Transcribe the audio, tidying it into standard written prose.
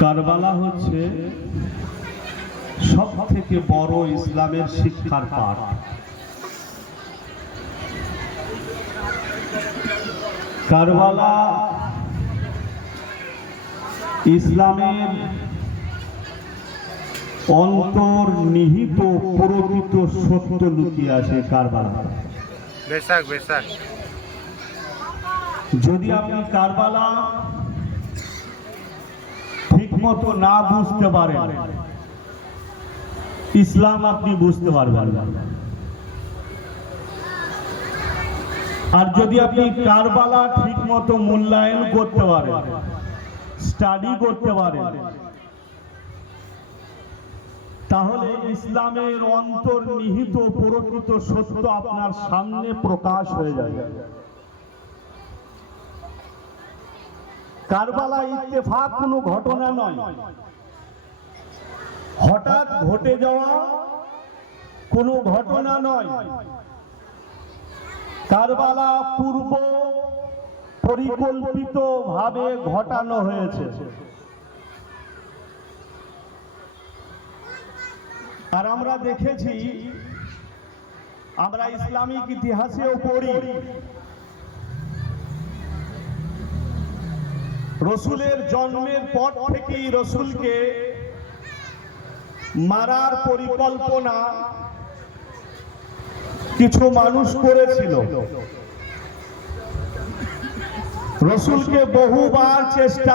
কারবালা হচ্ছে সব থেকে বড় ইসলামের শিক্ষার পাঠ। কারবালা ইসলামের অন্তর্নিহিত প্রকৃত সত্য লুকিয়ে আছে। কারবালা যদি আপনি কারবালা ঠিক মতো না বুঝতে পারেন, ইসলাম আপনি বুঝতে পারবেন না। আর যদি আপনি কারবালা ঠিক মতো মূল্যায়ন করতে পারেন, স্টাডি করতে পারেন, তাহলে ইসলামের অন্তর্নিহিত প্রকৃত সত্য আপনার সামনে প্রকাশ হয়ে যাবে। কারবালা ইত্তেফাক কোনো ঘটনা নয়, হঠাৎ ঘটে যাওয়া কোনো ঘটনা নয়। কারবালা পূর্ব পরিকল্পিত ভাবে ঘটানো হয়েছে। আর আমরা দেখেছি, আমরা ইসলামিক ইতিহাসেও পড়ি, রসুলের জন্মের পর থেকেই রসুলকে মারার পরিকল্পনা কিছু মানুষ করেছিল। রসুলকে বহুবার চেষ্টা